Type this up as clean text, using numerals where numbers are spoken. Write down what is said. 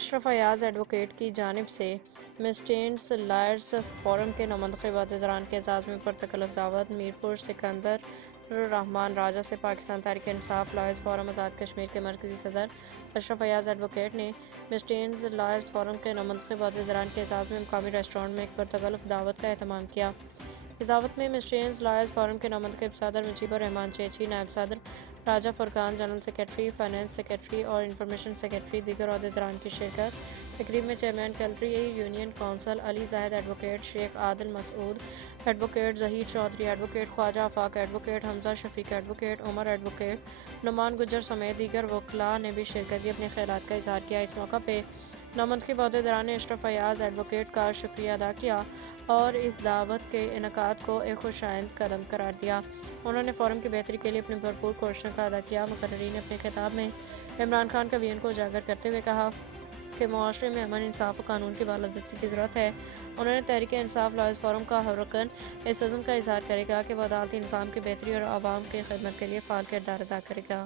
اشرف Ayaz advocate کی جانب سے مسٹینٹس لائرز فورم کے نمائندگی عہدیداران کے اعزاز میں پرتکلف دعوت میرپور سکندر الرحمان راجہ سے پاکستان تحریک انصاف لائرز فورم آزاد کشمیر کے مرکزی صدر اشرف ایاز ایڈوکیٹ نے مسٹینٹس لائرز فورم کے نمائندگی عہدیداران کے اعزاز میں مقامی ریسٹورانٹ میں ایک پرتکلف دعوت کا اہتمام کیا۔ اس دعوت میں مسٹینٹس لائرز فورم کے نمائندگی صدر مجیب الرحمان چیچی، نائب صدر راجہ فرقان، جنرل سیکریٹری، فائنانس سیکریٹری اور انفارمیشن سیکریٹری دیگر عہدیداران کی شرکت۔ تقریب میں چیئرمین کلری یونین کونسل علی زاہد ایڈوکیٹ، شیخ عادل مسعود ایڈوکیٹ، ظہیر چودھری ایڈوکیٹ، خواجہ آفاق ایڈوکیٹ، حمزہ شفیق ایڈوکیٹ، عمر ایڈوکیٹ، نعمان گجر سمیت دیگر وکلاء نے بھی شرکت کی، اپنے خیالات کا اظہار کیا۔ اس موقع پہ نمائندگی عہدیداران نے اشرف ایاز ایڈوکیٹ کا شکریہ ادا کیا اور اس دعوت کے انعقاد کو ایک خوش آئند قدم قرار دیا۔ انہوں نے فورم کی بہتری کے لیے اپنی بھرپور کوششوں کا ادا کیا۔ مقررین نے اپنے خطاب میں عمران خان کا وژن کو اجاگر کرتے ہوئے کہا کہ معاشرے میں امن، انصاف و قانون کی بالادستی کی ضرورت ہے۔ انہوں نے تحریک انصاف لائرز فورم کا ہر رکن اس عزم کا اظہار کرے گا کہ وہ عدالتی نظام کی بہتری اور عوام کی خدمت کے لیے فعال کردار ادا کرے گا۔